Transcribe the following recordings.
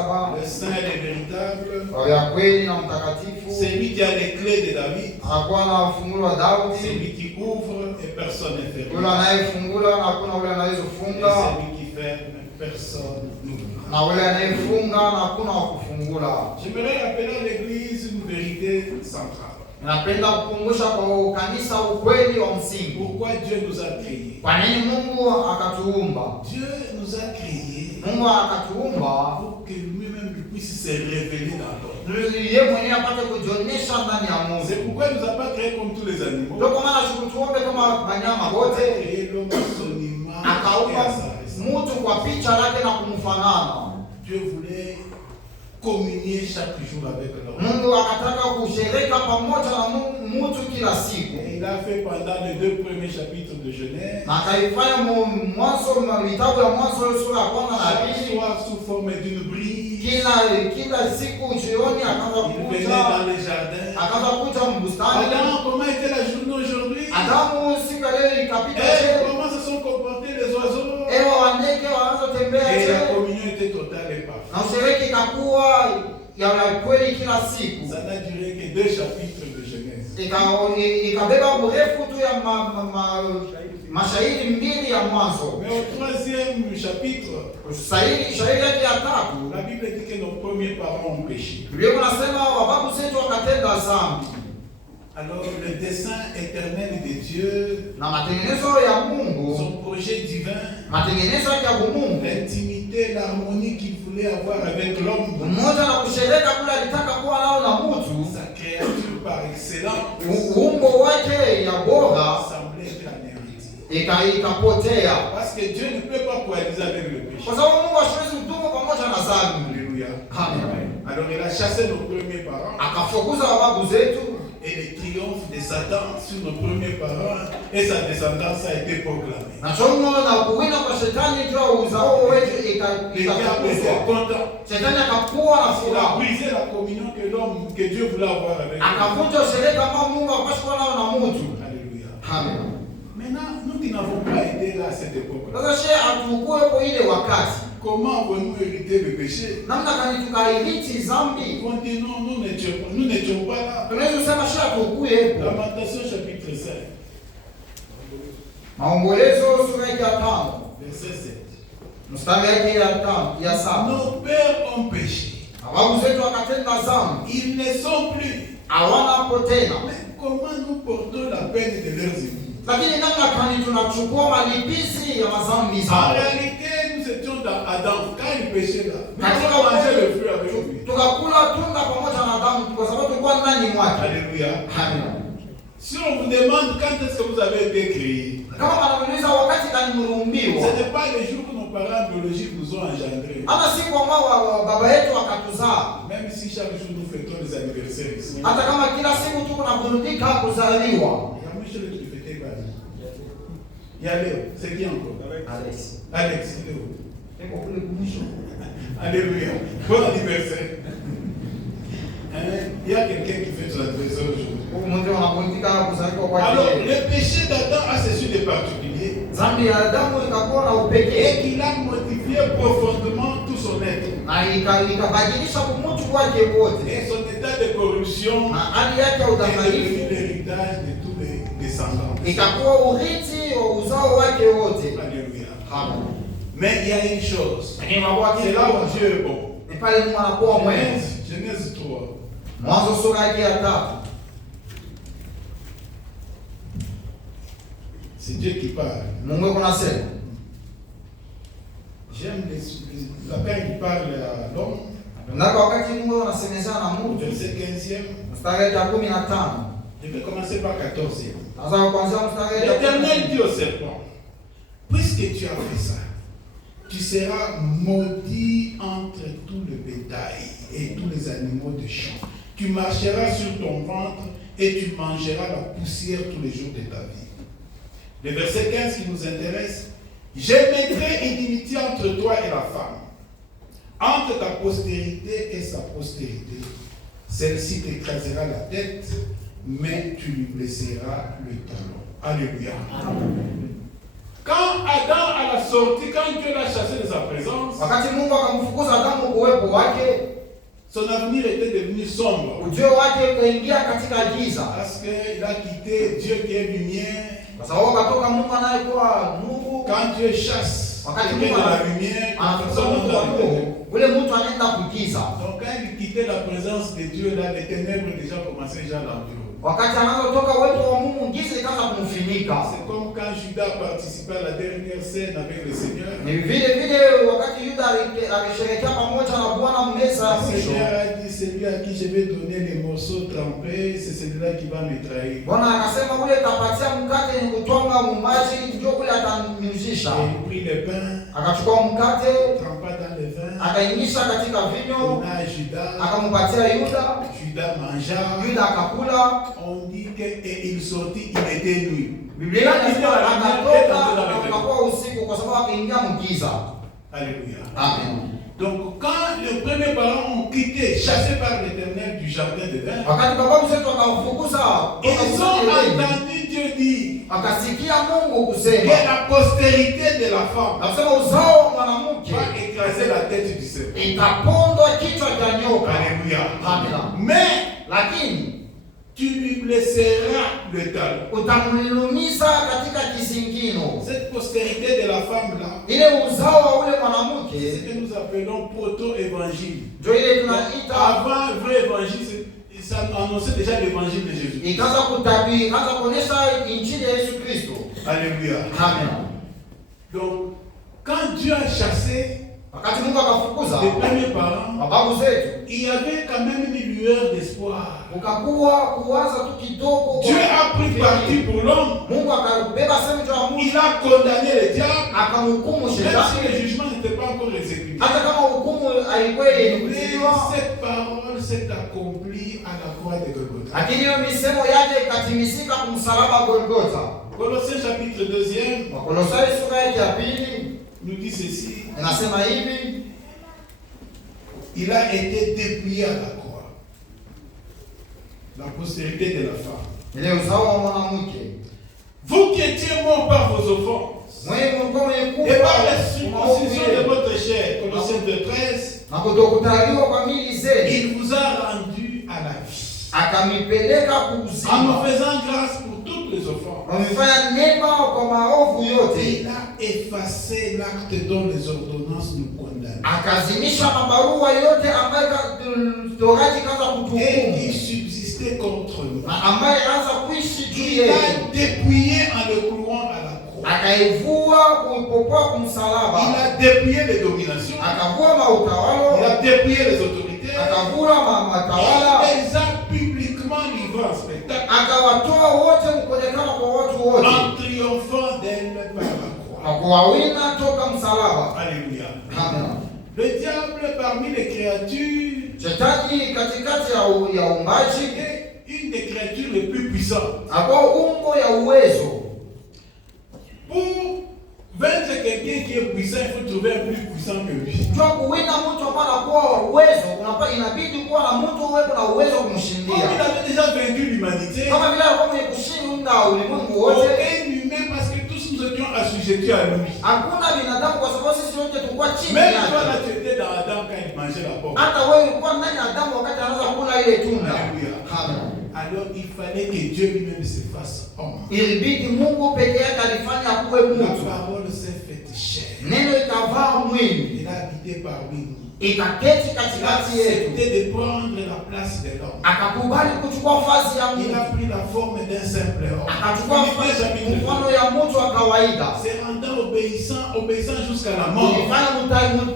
7. Le saint et le véritable. Ya kweli na mtakatifu. C'est lui qui a les clés de David. Anakuwa na ufunguo wa Daudi. C'est lui qui ouvre et personne ne ferme. Yule anayefungula na hakuna yule anayefunga. C'est lui qui ferme, personne n'ouvre. Na yule anayefunga na hakuna wa kufungula. J'aimerais rappeler à l'église une vérité centrale. Napenda kukumbusha kwa kanisa ukweli wa msingi. Pourquoi Dieu nous a créés? Kwa nini Mungu akatuumba? Dieu nous a créés Mungu akatuumba pour que lui-même puisse se révéler dans l'homme. yeye mwenyewe apate kujionyesha ndani ya Mungu. C'est pourquoi il nous a pas créés comme tous les animaux. Ndio kwa maana tuombe kama wanyama wote. Créé l'homme à son image. Akaumba mtu kwa picha lake na kumfanana. Dieu voulait communier chaque jour avec l'homme. Mungu akataka kushirika pamoja na mtu kila siku. Et il a fait pendant les 2 premiers chapitres de Genèse. Na akaifanya mwanzo vitabu ya mwanzo sura ya kwanza na pili. Soit sous forme d'une brise. Kila siku jioni akaanza Il venait kuja. dans les jardins. Akaanza kuja mbustani. Adam, comment était la journée aujourd'hui? Adamu siku ya leo ikapita Et chini. comment se sont comportés les oiseaux? Ewa wandege waanza tembea Et la chini. communion était totale et parfaite. Na ushiriki ikakuwa ya kweli kila siku. Ça n'a duré que 2 chapitres de Genèse. Ikabeba urefu tu ya mashairi 2 ya mwanzo. Mais au 3e chapitre, Shairi yake ya 3, la Bible dit que nos premiers parents ont péché. Biblia inasema wababu zetu wakatenda dhambi. Alors le dessein éternel de Dieu, Na matengenezo ya Mungu, son projet divin, matengenezo ya Mungu, l'intimité, l'harmonie qu'il voulait avoir avec l'homme, mmoja na kushirika kule alitaka kuwa nao na mtu, sa créature par excellence, uumbo wake ya bora semblait être anéantie. ikapotea. Parce que Dieu ne peut pas coaliser avec le péché. Kwa sababu Mungu hawezi kudumu pamoja na dhambi. Alléluia. Amen. Alors il a chassé nos premiers parents. Akafukuza wababu zetu. Et le triomphe de Satan sur nos premiers parents et sa descendance a été proclamé. Na chomo na kuwina kwa shetani juu ya uzao wetu Le diable était ikakuzwa. content. Shetani akakuwa na Il a furaha. brisé la communion que Dieu voulait avoir avec nous. Akavunja ushirika ambao Mungu apaswa kuwa nao na mtu. Alléluia. Amen. Maintenant, nous qui n'avons pas été là à cette époque, Sasa she atukuwe kwa ile wakati. comment avons-nous hérité le péché? Namna gani tukairithi dhambi? Continuons, nous n'étions pas là. Tunaweza kusema she atukuwe hapo. Lamentation chapitre 5, Maombolezo sura ya 5, verset 7. mstari yake ya 5 ya 7. Nos pères ont péché. Babu zetu wakatenda dhambi. Ils ne sont plus. Hawana hapo tena. Mais comment nous portons la peine de leurs ennemis? Lakini namna gani tunachukua malipizi ya madhambi En zao? réalité, nous étions dans Adam quand il péchait là. Mais Katika on mangeait le fruit avec lui. tukakula tunda pamoja na Adamu kwa sababu tulikuwa ndani mwake. Alléluia. Amen. Si on vous demande quand est-ce que vous avez été créé, Kama wanauliza wakati gani mliumbiwa? ce n'est pas le jour que nos parents biologiques nous ont engendrés. Hata siku ambao baba yetu akatuzaa. Même si chaque jour nous fêtons les anniversaires ici. Hata kama kila siku tuko na burudika kuzaliwa. Il y a Léo, c'est qui encore? Alex. Alex, Léo. Eko kule kumwisho. Alléluia. Bon anniversaire. Il y a quelqu'un qui fait son anniversaire aujourd'hui. Mmoja anapoitika kuzaliwa kwa Alors, yeye. le péché d'Adam a ceci de particulier. Dhambi ya Adamu ikakuwa na upekee. Et qu'il a modifié profondément tout son être. Na ikabadilisha mtu wake wote. Et son état de corruption Na hali yake ya est udhalifu devenu l'héritage de tous les descendants. ikakuwa urithi wa uzao wake wote. Alléluia. Amen. Mais il y a une chose. Lakini mambo yake C'est là où Dieu est bon. ni pale Mungu anakuwa mwema. Genèse 3. Mwanzo sura yake ya 3. C'est Dieu qui parle. Mungu yuko anasema. J'aime quand il parle à l'homme. Ndaka wakati Mungu anasemezana na Au mtu. verset 15e. Mstari wa 15. Je vais commencer par 14e. Sasa kuanzia mstari wa L'Éternel dit au serpent, puisque tu as fait ça, tu seras maudit entre tout le bétail et tous les animaux de champ. Tu marcheras sur ton ventre et tu mangeras la poussière tous les jours de ta vie. Le verset 15 qui nous intéresse. Je mettrai une inimitié entre toi et la femme, entre ta postérité et sa postérité. Celle-ci t'écrasera la tête, mais tu lui blesseras le talon. Alléluia. Amen. Quand Adam à la sortie, quand Dieu l'a chassé de sa présence, wakati Mungu akamfukuza Adamu kuwepo uwepo wake, son avenir était devenu sombre. ujio wake ukaingia katika giza, Parce qu'il a quitté Dieu qui est lumière. kwa sababu akatoka Mungu anayekuwa nuru. Quand Dieu chasse quelqu'un de la lumière, la personne entre dans les ténèbres. ule mtu anaenda kugiza. Donc quand il quittait la présence de Dieu, là, les ténèbres déjà commençaient déjà à l'endurer. Wakati anapotoka uwepo wa Mungu, giza ikaanza kumfunika. C'est comme quand Judas participait à la dernière scène avec le Seigneur. Ni vile vile wakati Yuda alisherehekea pamoja na Bwana meza ya Le mwisho. Seigneur a dit, celui à qui je vais donner les morceaux trempés, c'est celui-là qui va me trahir. Bwana akasema ule tapatia mkate ni kutwanga mumbaji, ndio kule atanyuzisha. Et il prit le pain, Akachukua mkate, trempa dans le vin, akaingisha katika vinyo, donna à Judas. akampatia Yuda. Judas mangea. Yuda akakula. On dit qu'il sortit, il était nuit. Biblia inasema akatoka na ukakuwa usiku kwa sababu akaingia mgiza. Alléluia. Amen. Donc quand les premiers parents ont quitté, chassés par l'Éternel du jardin de Éden, Wakati baba mzetu akamfukuza, ils ont entendu Dieu dire akasikia Mungu que kusema, la postérité de la femme akasema uzao wa mwanamke va écraser la tête du serpent. itapondwa kichwa cha nyoka. Alléluia. Amen. Mais Lakini tu lui blesseras le talon. utamlumiza katika kisingino. Cette postérité de la femme là, Ile uzao wa ule c'est ce mwanamke que nous appelons proto-évangile. ndio ile tunaita, Avant vrai évangile, ça annonçait déjà l'évangile de Jésus. ikaanza kutabiri, ikaanza kuonesha injili ya Yesu Kristo. Alléluia. Amen. Donc, quand Dieu a chassé Wakati Mungu akafukuza les premiers parents, mababu zetu, il y avait quand même une lueur d'espoir. ukakuwa kuwaza tu kidogo. Dieu a pris parti pour l'homme. Mungu akabeba sehemu ya Mungu, Il a condamné le diable, akamhukumu même si shetani, le jugement n'était pas encore exécuté. hata kama hukumu haikuwa Mais ilikutiliwa, cette parole s'est accomplie à la croix de Golgotha. lakini hiyo misemo yake ikatimizika kumsalaba Golgotha. Colossiens chapitre 2 Wakolosai sura yake ya pili nous dit ceci. inasema hivi, Il a été dépouillé à la croix. La postérité de la femme. ile uzao wa mwanamke, Vous qui étiez morts par vos offenses mwenye mlikuwa mwenye kufa et par la kwa circoncision maovu de yenu votre chair, Colossiens 2:13, na kutokutaliwa kwa mili zenu, il vous a rendu à la vie. akamipeleka En nous kuuzima, faisant grâce pour toutes les offenses. wamefanya neema kwa maovu yote, Il a effacé l'acte dont les ordonnances nous condamnent. akazimisha mabarua yote ambayo Torati kaanza Et kutuhukumu qui subsistait contre nous. na ambayo anaanza kuishi juu Il yetu, a dépouillé en le clouant à la croix. akaivua kuipopoa Il kumsalaba, a dépouillé les dominations. akavua Il mautawalo, a dépouillé les autorités. akavua matawala, Il les a publiquement livrés en spectacle, akawatoa wote kuonekana kwa watu wote, en triomphant d'elle par la croix. na kuwawina toka msalaba. Alléluia. Amen. Le diable parmi les créatures Shetani katikati ya umbaji est une des créatures les plus puissantes. hapo umbo ya uwezo. Pour vaincre quelqu'un qui est puissant, il faut trouver un plus puissant que lui. Jua kuwina mtu ambaye anakuwa uwezo, inabidi kuwa na mtu uwe na uwezo Comme kumshindia. il avait déjà vaincu l'humanité, Kama vile alikuwa mwenye kushinda ulimwengu wote, aucun humain, parce que tous nous étions assujettis à lui. hakuna binadamu kwa sababu sisi wote tulikuwa chini Même toi là, yake. tu étais dans Adam quand il mangeait la pomme. Hata wewe ulikuwa ndani ya Adamu wakati anaanza kula ile tunda. Alléluia. Amen. Alors il fallait que Dieu lui-même se fasse homme. Ilibidi Mungu peke yake alifanya kuwe La mtu. parole s'est faite chair. Neno ikavaa mwili, Il a habité parmi nous. ikaketi Il a katikati yetu. accepté de prendre la place de l'homme. Akakubali kuchukua nafasi ya Il a Mungu. pris la forme d'un simple homme. Akachukua Philippiens chapitre 2. mfano ya mtu wa kawaida. Se rendant obéissant jusqu'à la mort. Ulifanya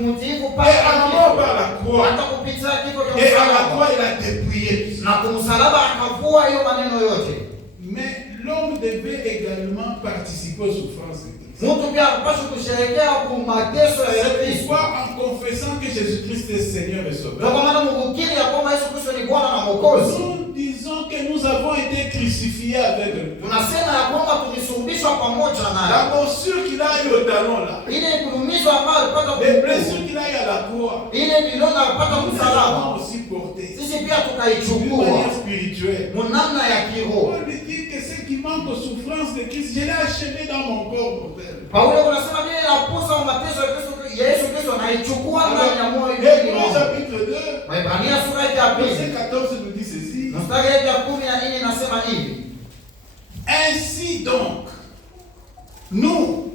mtiifu Et pale à la mort par la croix. hata kupitia kifo cha Et à la msalaba. croix, il a dépouillé. Na kumsalaba akavua hiyo maneno yote. Mais l'homme devait également participer aux souffrances de Christ. Mtu pia anapaswa kusherehekea kwa mateso ya Yesu C'est Kristo. pourquoi en confessant que Jésus-Christ est Seigneur et Ndio Sauveur, kwa maana mkukiri ya kwamba Yesu Kristo ni Bwana na Mwokozi. nous disons que nous avons été crucifiés avec lui. Tunasema ya kwamba tulisulubishwa pamoja La naye. morsure qu'il a eu au talon là, Ile kulumizwa ambayo alipata les blessures qu'il a eu à la croix, ile bilona alipata nous les msalaba. avons aussi portées Sisi pia d'une tukaichukua manière spirituelle. munamna ya kiroho. Paul dit que ce qui manque aux souffrances de Christ, je l'ai achevé dans mon corps mortel. Paulo anasema vile napusa mateso ya Kristo ya Yesu Kristo naichukua ndani ya moyo Hébreux wangu. chapitre Waebrania sura ya Verset pili 14 nous dit ceci. mstari ya 14 inasema hivi: Ainsi donc, nous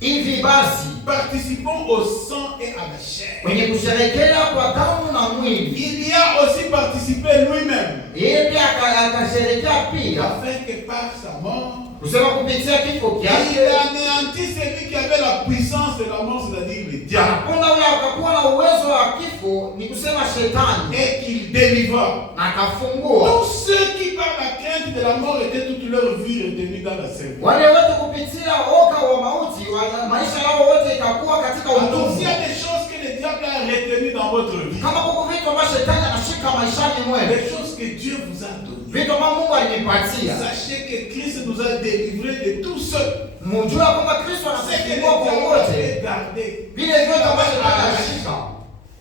hivi basi participons au sang et à la chair. kwenye kusherekea kwa damu na mwili, Il y a aussi participé lui-même, yeye pia akasherekea pia afin que par sa mort, kusema kupitia kifo il chake anéantit celui qui avait la puissance de la mort, c'est-à-dire le diable, hakuna ule akakuwa na uwezo wa kifo, ni kusema shetani, et qu'il délivra na akafungua tous ceux qui par la crainte de la mort étaient toute leur vie retenus dans la servitude. wale wote kupitia oga wa mauti maisha yao wote ikakuwa katika Alors s'il y utumwa. a des choses que le diable a retenues dans votre vie, Kama kuko vitu ambavyo shetani anashika maishani mwenu, des choses que Dieu vous a données, vitu ambavyo Mungu alinipatia, sachez que Christ nous a délivrés de tout ce mjue kwamba Kristo que le anasaidia kwa diable wote avait gardé. vile vyote ambavyo shetani anashika.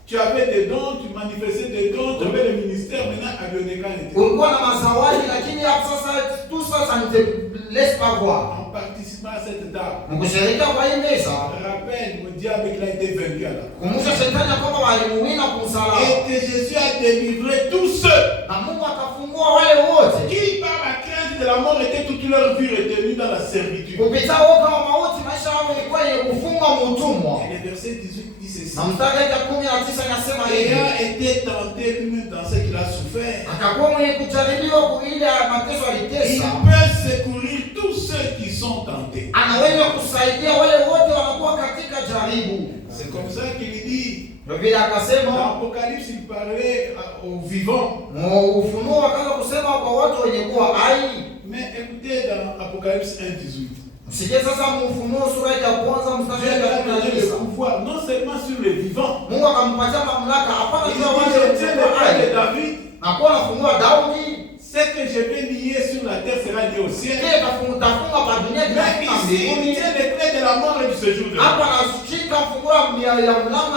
Tu avais des dons, tu manifestais des dons, tu avais le ministère, maintenant Abionékan était. Ulikuwa na mazawadi, lakini hapo sasa tout ça ça ne te laisse pas voir. En participant à cette table, Mkusherehekea kwa hii meza, rappelle au diable qu'il a été vaincu à la croix. kumusha shetani kwamba walimuwina kumsalaba, Et que Jésus a délivré tous ceux na Mungu akafungua wale wote qui, par la crainte de la mort, étaient toute leur vie retenus dans la servitude. kupitia woga wa mauti, maisha yao ilikuwa yenye kufungwa mutumwa. Et le verset 18 dit ceci. Na mstari wa 19 inasema hivi: Ayant été tenté lui-même dans ce qu'il a souffert, akakuwa mwenye kujaribiwa kwa ile mateso il alitesa, peut secourir tous ceux qui sont tentés. anaweza kusaidia wale wote wanakuwa katika jaribu. C'est comme ça qu'il dit. Ndio vile Dans akasema l'Apocalypse, il parlait aux vivants. Ufunuo akaanza kusema kwa watu wenye kuwa hai. Mais écoutez dans Apocalypse 1:18. Msikie sasa Ufunuo sura ya kwanza mstari Dieu wa a donné le 19. pouvoir non seulement sur les vivants. Mungu akampatia mamlaka hapana Il tu dit, wale je tiens wenye le kuwa cœur de hai. David. Na kuwa nafungua Daudi, Ce que je vais lier sur la terre sera lié au ciel. kile tafunga pa dunia Mais kinafunga ici, il mbinguni. tient les clés de la mort et du séjour de la Hapa mort. anashika funguo ya mlango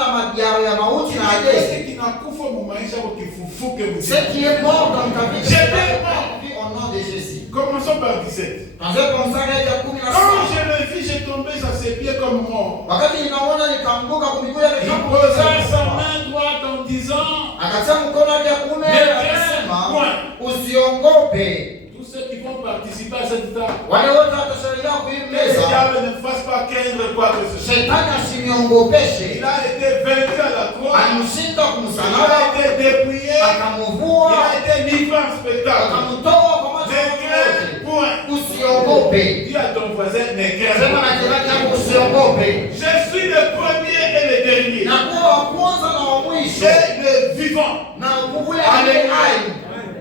ya mauti na Qu'est-ce ajesi. qui n'a pas fait mon maïcha ou qui fout que vous Ce qui est mort dans ta vie, Je vais mort. au nom de Jésus. Commençons par 17. Tuanze kwa mstari wa Quand 17. je le vis, j'ai tombé à ses pieds comme mort. Wakati ninaona nikaanguka kwa miguu yake Il kama posa sa mkufa. main droite en disant, Akatia mkono wake wa kuume Ne akasema, crains point. usiongope. tous ceux qui vont participer à cette table, Wale wote watashangilia kwa hii que le meza, diable ne fasse pas craindre quoi que ce soit. shetani asiniongopeshe. Il a été vaincu à la croix. Alimshinda Il kumsalaba, a été dépouillé. Il akamuvua, a été livré en spectacle. akamtoa kwa macho Ne ya crains wote. point. Usiongope. Dis à ton voisin, ne crains Sema na point. jirani yako usiongope. Je suis le premier et le dernier. Na kuwa wa kwanza na wa mwisho. J'ai le vivant. Na nguvu ya aliye hai.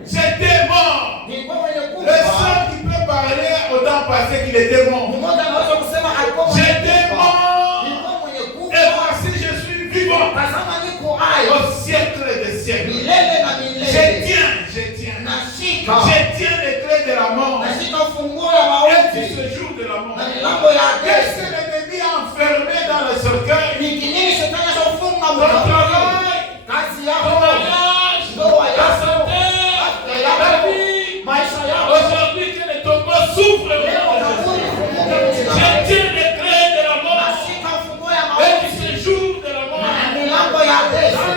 J'étais mort. Nilikuwa mwenye Le kufa. seul qui peut parler au temps passé qu'il était mort. Mmoja anaweza kusema alikuwa mwenye J'étais kufa. mort. Nilikuwa mwenye Et kufa. voici, je suis vivant. Tazama niko hai. Au siècle des siècles. Milele na Je milele. tiens, je tiens. Nashika. Je tiens les clés de la mort. Nashika funguo ya Et mauti. du séjour de la mort. Na milango ya Qu'est-ce que Yesu. l'ennemi a enfermé dans le cercueil? Ni kinini shetani anafunga Ton mlango. travail, Kazi ton yako. mariage, Ndoa ta yako. santé, Afya ta yako. vie. Maisha yako. Aujourd'hui, que le tombeau s'ouvre. Leo kaburi funguke Je mjina. tiens les clés de la mort. Nashika funguo ya Et du mauti. séjour de la mort. Na milango ya Yesu.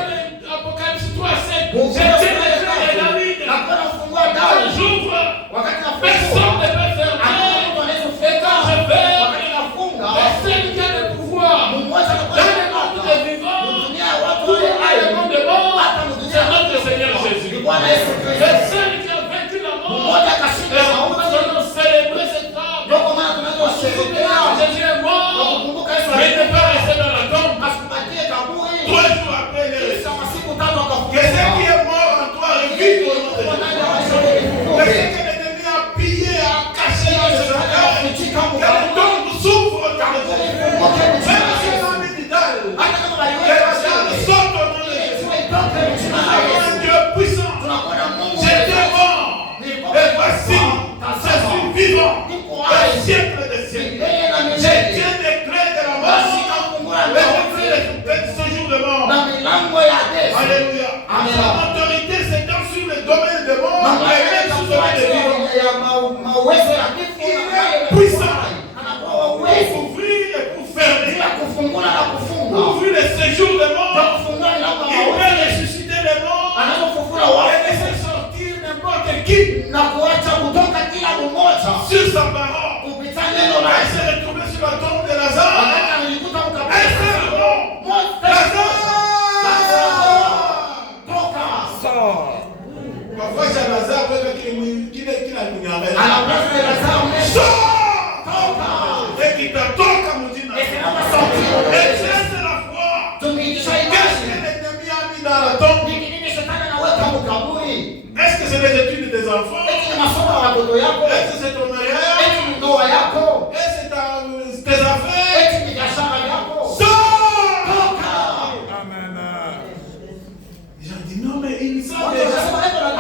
Dans l'Apocalypse 3:7, je Mungu tiens les clés de David. na kwa nafungua Quand dawa. j'ouvre, Wakati nafungua. personne ne peut fermer. Hakuna mtu anaweza Et kufunga. quand je ferme, Wakati nafunga. le seul qui a le pouvoir Mmoja anakuwa dans le monde des vivants, dunia ya watu tout wale le hai. monde des morts, Hata mdunia c'est notre Seigneur Jésus. ni Bwana Yesu Le Kristo. seul qui a vaincu la mort. Mmoja akashinda Et nous mauti. allons célébrer cette table. Ndio kwa maana tunaweza kusherehekea Jésus est kwa mort, kukumbuka Yesu mais il n'est alikufa. pas resté dans la tombe. Asikubakie kaburi. 3 jours après, il est resté. Kisha masiku tatu Que akafufuka. ce qui est mort en toi revive au nom de Kwa nani Jésus. aweze Que kufufuke? ce que l'ennemi a pillé, a caché dans le cercueil, Kufichika que mkaburi. le tombe s'ouvre dans le Kaburi Jésus. ifunguke Même mjina la si Yesu. on a mis du dalle, Hata kama que waliweka la dalle shule. sorte au nom de Jésus. Jua itoke mjina la Nous avons Yesu. un Dieu puissant. Tunakuwa na Mungu J'étais mwenye mort. Nilikuwa Et voici, je suis vivant. Niko Au hai. siècle des siècles. Milele na Je milele. tiens les clés de la Nashika mort. funguo ya Et je mauti. fais ce jour de mort. Na sa parole, kupitia neno elle lake. s'est retrouvée sur la tombe de Lazare. Wakati alijikuta Elle mkaburi, s'est parfois, c'est Lazare qui à la place de Lazare, mais et qui t'attend mon Dieu. et c'est là qu'on sortit. Exerce la foi. Tumikisha Qu'est-ce que imani. l'ennemi a mis dans la tombe? Ni nini shetani anaweka mkaburi? Est-ce que c'est les études de tes enfants? Eti ni masomo ya watoto yako? Est-ce que c'est ton mariage? Eti ni ndoa yako? Est-ce que c'est tes affaires? Eti ni biashara yako? Sors! Toka! Amen. Les gens disent non, mais ils sont Watu déjà. wanasema neno la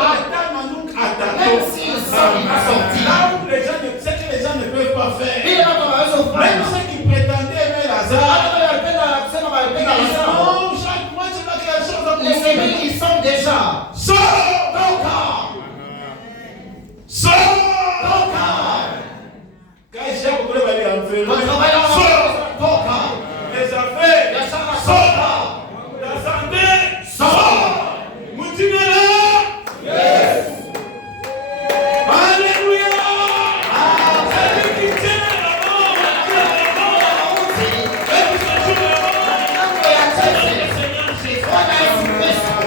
Mungu. Même si ils sont sortis. Là où les gens, ce que les gens ne peuvent pas faire. Ile watu wanaweza Même kufanya. ceux qui prétendaient aimer Lazare. Hata wale wanapenda kusema wanapenda Ils Lazaro. sont chaque mois, c'est pas quelque chose à Les ennemis, ils sont déjà. Sors! Toka! Sors! Toka! Quand Jacques voulait aller enfermer, Quand travail en sors! Toka! Les affaires, Biashara sors! toka! La santé, sors! Moutinela! Yes! Alléluia! Celui qui tient la mort, tient la mort! Et qui se joue la mort! C'est le Seigneur Jésus.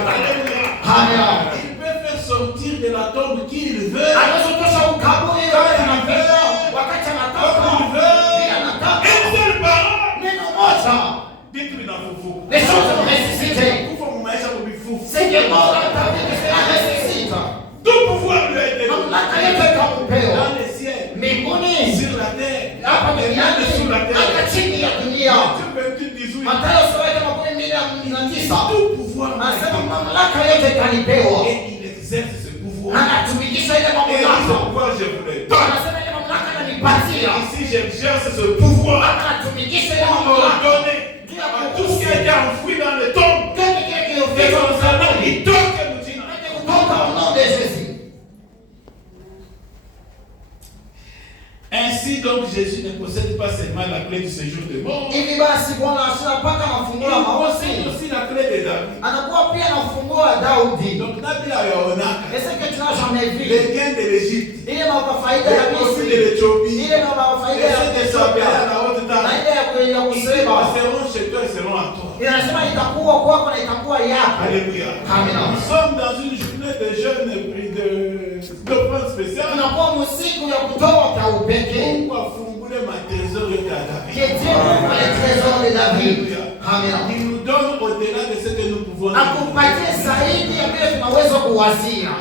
Alléluia! Amen. Il peut faire sortir de la tombe qui il veut. Anazotosha ukaburi wakati anapenda, wakati anatoka, bila anataka. Une seule parole. Neno moja. Dites-lui dans vos fous. Les choses vont ressusciter. Kufa mumaisha kubifu. C'est que mort dans ta vie, que cela ressuscite. Tout pouvoir lui a été donné. Mamlaka yote ikapewa. Dans les ciels, Mbinguni, sur la terre, hapa et même sous la duniani, terre. hata chini ya dunia. Matthieu 28, 18. Mathayo sura ya 28:19. Tout pouvoir lui a été Anasema donné. mamlaka yote ikanipewa. Et il exerce ce pouvoir. Anatumikisha ile Et ce mamlaka. pouvoir, je vous le donne. Anasema ile mamlaka ananipatia. Ici, j'exerce ce pouvoir Anatumikisha ile pour me mamlaka. donner à tout ce qui a été enfoui dans le tombe. Kile kile Et kilofika comme ça, msalabani. il toque nous dit. Kutoka au nom de Jésus. Ainsi donc Jésus ne possède pas seulement la clé du séjour de mort, Hivi basi Bwana ashinapaka na il funguo la possède mauti. aussi la clé de David. Anakuwa pia na funguo ya Daudi. Donc David a yaonaka Est-ce que tu n'as jamais vu? les gains de l'Égypte, Ile na faida ya les profits de Misri. l'Éthiopie, Ile na faida et ya ceux de Sabéa à Ethiopia. la haute Na table. ile ya Ils kusema. seront chez toi et seront à toi. Inasema itakuwa kwako na itakuwa yako. Alléluia. Amina. Nous sommes dans une journée de jeûne et d'offrande spéciale. Tunakuwa msiku ya kutoa kwa upekee. Pourquoi fungule ma trésor de David? Que Dieu ouvre les trésors de David. Amina. Il nous donne au-delà de ce que nous pouvons Akupatie zaidi ya vile tunaweza kuwazia.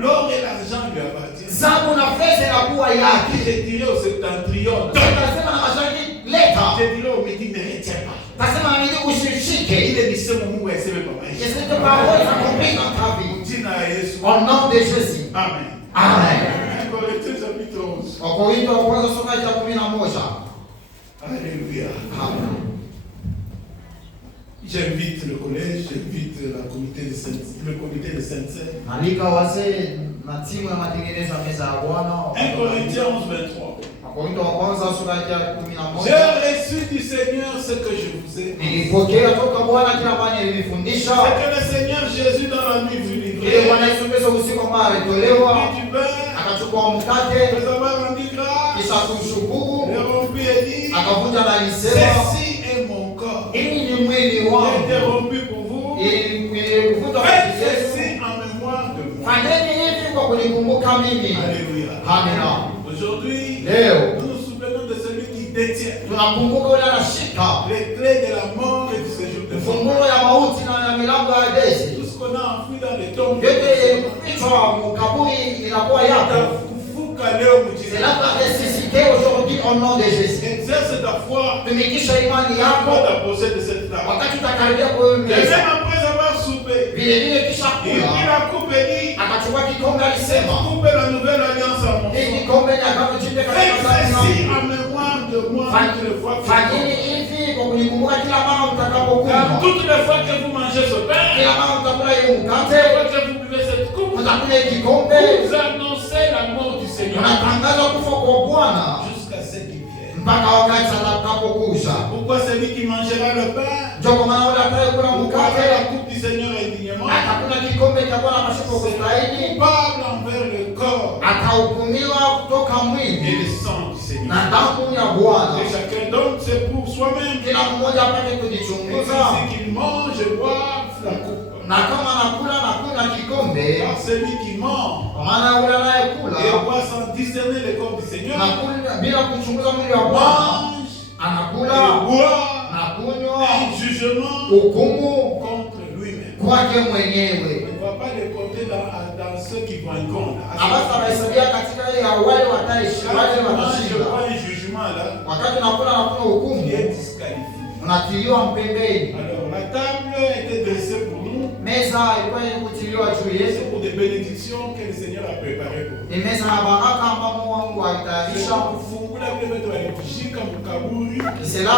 L'or et l'argent lui appartiennent. Zabu na fedha inakuwa yake. Je dirais au septentrion, Tunasema na mashariki leta. je dirais au midi, ne retiens pas. Tasema na mili ushishike. Il est lycée, mon mou, c'est même pas mal. Que cette parole s'accomplisse dans ta vie. Dina Yesu. Au nom de Jésus. Amen. Amen. Corinthiens chapitre 11. Wakorintho wa kwanza sura ya 11. Alléluia. Amen. J'invite le collège, j'invite le comité de Saint-Seine. Alika wazee na timu ya matengenezo ya meza ya Bwana. 1 Corinthiens 11, 23. Wakorintho wa kwanza sura ya J'ai 11. reçu du Seigneur ce que je vous ai dit. Nilipokea toka Bwana kila ambacho nilifundisha. C'est que le Seigneur Jésus dans la nuit fut Ile livré. Bwana Yesu Kristo usiku ambao alitolewa, Prit du pain, akachukua mkate, après avoir rendu grâce, kisha kushukuru, et rompu et dit, akavunja na alisema, ceci est mon corps. hili ni mwili Il a été wangu. rompu pour vous. Ili kuvunjwa kwa Faites ajili yetu. ceci en mémoire de moi. Fanyeni hivi kwa kunikumbuka mimi. Alléluia. Amina. Aujourd'hui, Leo nous nous souvenons de celui qui détient tunakumbuka yule anashika les clés de la mort et du séjour de mort. funguo ya mauti na ya milango ya Hades. Tout ce qu'on a enfoui dans les tombes. Yote kichwa mkaburi inakuwa yako. C'est là que ressuscité aujourd'hui au nom de Jésus. Exerce ta foi. Tumikisha imani yako Quand tu as posé de cette table. wakati utakaribia kwa hiyo Et meza. même après avoir soupé, Vile vile kisha il prit kula la coupe et dit, akachukua kikombe cette alisema, coupe est la nouvelle alliance à mon hii sang. kikombe ni agano jipya katika Faites damu ceci yangu. en mémoire de moi toutes les fois que Fanyeni hivi kwa kunikumbuka kila mara mtakapokunywa. car toutes les fois que vous mangez ce pain, Kila mara mtakula hiyo toutes les mkate, fois que vous buvez cette coupe, mtakula hiyo kikombe, vous annoncez la mort du Seigneur unatangaza kufa kwa Bwana jusqu'à ce qu'il vienne. mpaka wakati atakapokuja. Pourquoi celui qui mangera le pain Ndio kwa maana yule atakayekula ou boira mkate la coupe du Seigneur indignement atakula kikombe cha Bwana pasipo kustahili, coupable envers le corps atahukumiwa kutoka et mwili le sang du Seigneur. na damu ya Bwana. Et chacun donc c'est pour soi-même. Kila mmoja apate Et kujichunguza, celui qui mange et boit la coupe. na kama anakula na kunywa kikombe, Car celui qui mange kwa maana yule anayekula et boit sans discerner le corps du Seigneur na kunywa bila kuchunguza mwili wa Bwana, mange anakula et boit na kunywa un jugement hukumu contre lui-même. kwake mwenyewe. On ne va pas les compter dans ceux qui vont contre. Abasi anahesabia katika ile ya wale wataishi, wale Quand je watashinda. prends un jugement là, Wakati unakula na kunywa il hukumu, est disqualifié. unatiliwa mpembeni. Alors la table était dressée pour nous. Meza ilikuwa yenye kutiliwa juu yetu, C'est pour des bénédictions que le Seigneur a préparées pour nous. ni meza ya baraka ambamo Mungu C'est alitayarisha. pour fungula vile vitu walivishika mkaburi. Ni